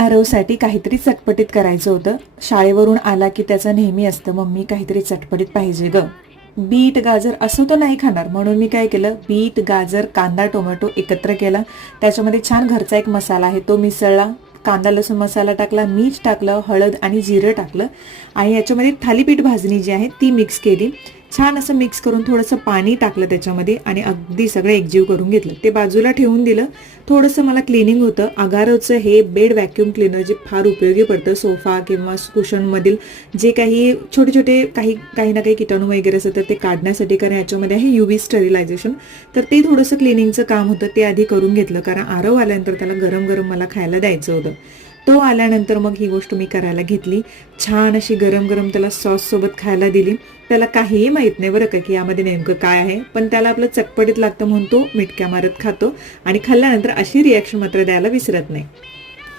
आरवसाठी काहीतरी चटपटीत करायचं होतं. शाळेवरून आला की त्याचं नेहमी असतं, मम्मी काहीतरी चटपटीत पाहिजे ग. बीट गाजर असं तो नाही खाणार, म्हणून मी काय केलं, बीट गाजर कांदा टोमॅटो एकत्र केला. त्याच्यामध्ये छान घरचा एक मसाला आहे तो मिसळला, कांदा लसूण मसाला टाकला, मीठ टाकलं, हळद आणि जिरं टाकलं आणि याच्यामध्ये थालीपीठ भाजणी जी आहे ती मिक्स केली. छान असं मिक्स करून थोडंसं पाणी टाकलं त्याच्यामध्ये आणि अगदी सगळं एकजीव करून घेतलं. ते बाजूला ठेवून दिलं. थोडंसं मला क्लिनिंग होतं. अगारोचं हे बेड व्हॅक्यूम क्लिनर जे फार उपयोगी पडतं, सोफा किंवा कुशनमधील जे काही छोटे छोटे काही ना काही किटाणू वगैरे असतात तर ते काढण्यासाठी, कारण याच्यामध्ये आहे UV स्टरिलायझेशन. तर ते थोडंसं क्लिनिंगचं काम होतं, ते आधी करून घेतलं, कारण आरव आल्यानंतर त्याला गरम गरम मला खायला द्यायचं होतं. तो आल्यानंतर मग ही गोष्ट मी करायला घेतली. छान अशी गरम गरम त्याला सॉससोबत खायला दिली. त्याला काहीही माहीत नाही बरं का की यामध्ये नेमकं काय आहे, पण त्याला आपलं चटपटीत लागतं म्हणून तो मिटक्या मारत खातो आणि खाल्ल्यानंतर अशी रिॲक्शन मात्र द्यायला विसरत नाही.